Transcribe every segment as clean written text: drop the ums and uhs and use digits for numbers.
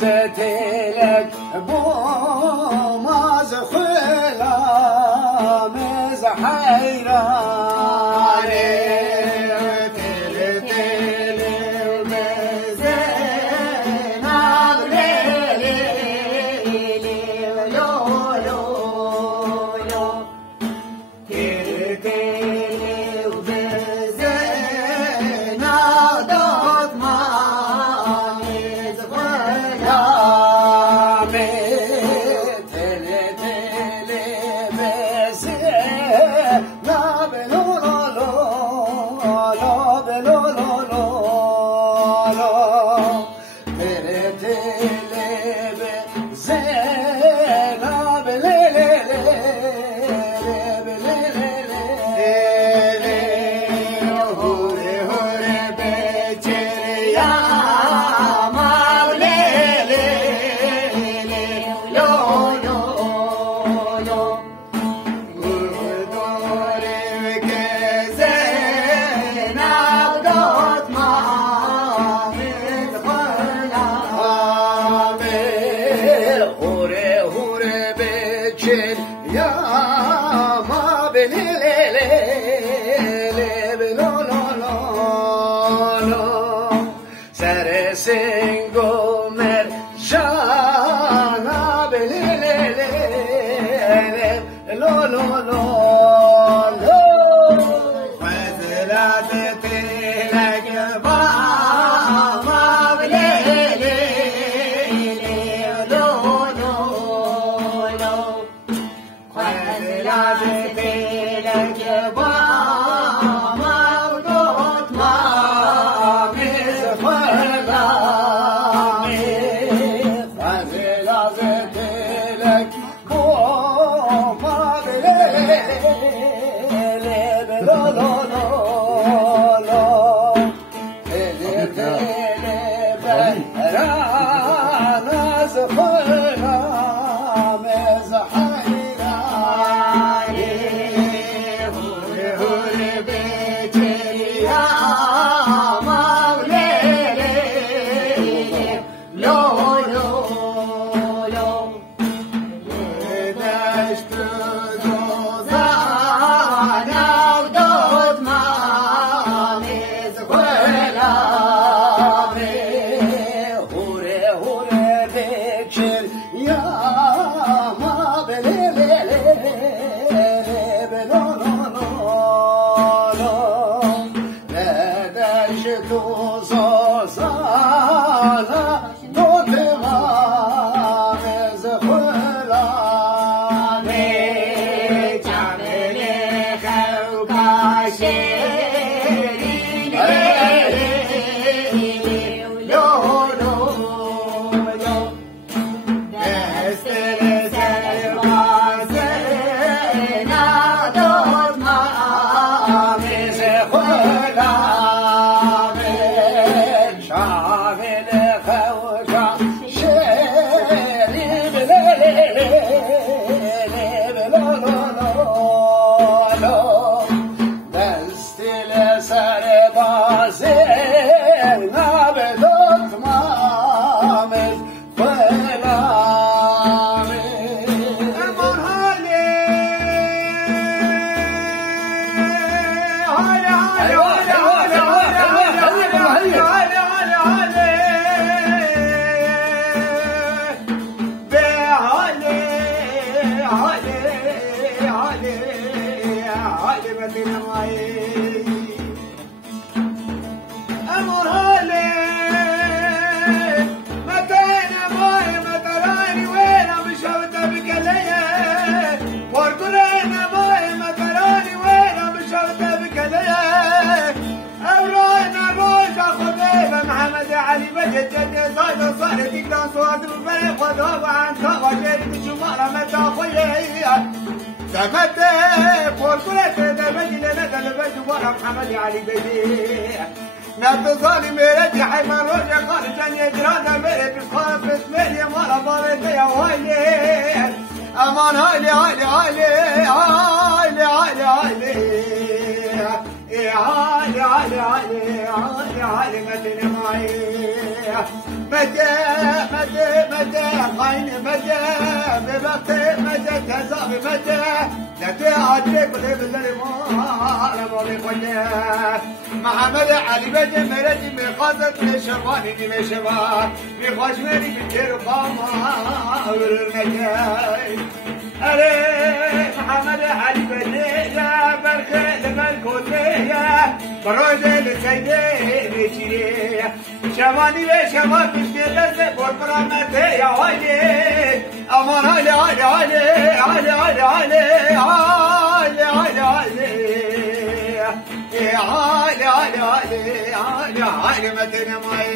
تلك بوماز خلامز حيراني تل تل بزينب ليلي لو لو لو تل تل بزينب دوت مامز خلامي تل تل بزينب لو لو لو لو لو لو تل تل بزينب ليلي يا ما بليلي لو لو لو لو سرسنگو مرجانا بليلي لو لو لو لو فزلات تلك ما بليلي لو لو لو لك موجود ما مزفلامي فزلت لك ما بليلي لو لو لو لو رانا زفلامي نبض ظالم يرجع حيوان رجع خارج عن يجرانا مرد بخاف اسمي مرة بارد يا ويلي امان هايلي هايلي هايلي هايلي هايلي هايلي هايلي هايلي هايلي هايلي هايلي مدينة معي متى متى متى خاين متى ببقي متى كذاب متى لا تعدي كل بالرمال مولي خلاه محمد علي بن مرتي بقصد لشواني لشوان بخشمني بكير قاما والنجاي أري محمد علي بن يا بركة لملكوتية بروز لسيدي بشيري شواني لشوان بشكلة برمته يا علي أمان علي علي علي علي علي علي علي علي علي علي علي مدينة ماي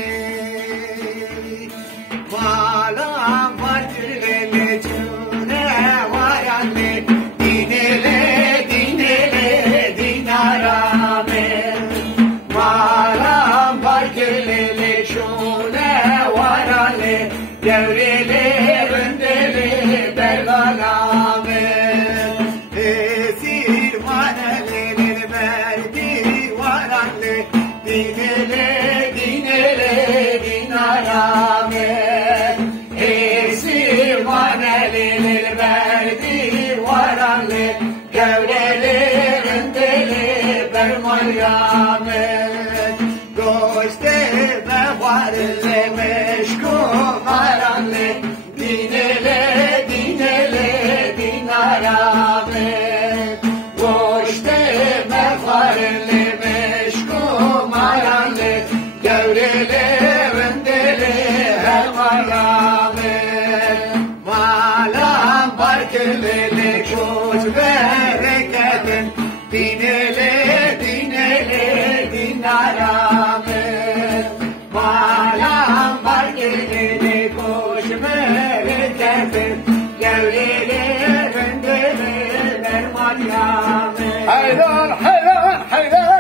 مالا مرجل جونا ويالي دينيلي دينيلي دينارامي مالا مرجل جونا ويالي دوريلي بندلي بالغلامي سير وانا للبردي ورالي دينيلي دينيلي دينارامي سير وانا للبردي ورالي دوريلي بندلي بالمريامي دوستي بغوار اللي مشكو مرالي دينيلي دينيلي دينارامي دوستي بغوار اللي مشكو مرالي دوريلي بندلي المريامي مالام بركلي لكوت بركة دينيلي دينيلي دينارامي مالام بركلي لكوت بركة دوريلي بندلي المريامي حيران حيران حيران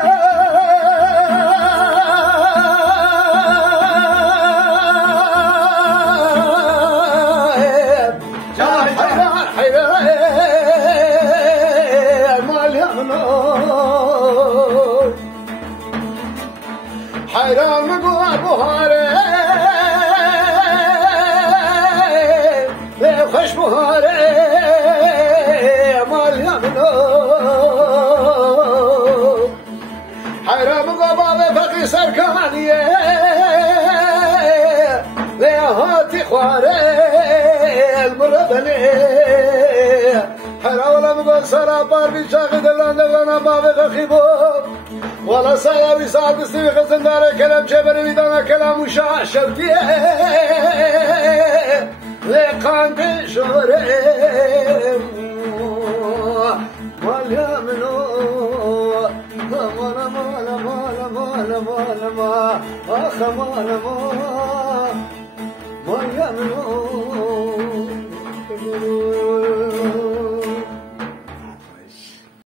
حيران مقوى بهاري خش بهاري مال يمنو حيران مقوى بابي فقي سركانية هاتي خواري المربني حيران ولا مقوى سرابار بشاقي دلان دلان بابي غخيبو ولا سايا وصال بسني خزن دار كلام جبر ميدان كلام وشاع شوتيه لقاند شورم ولا منو مالا مالا مالا مالا مالا ما اخ مالا ما ولا منو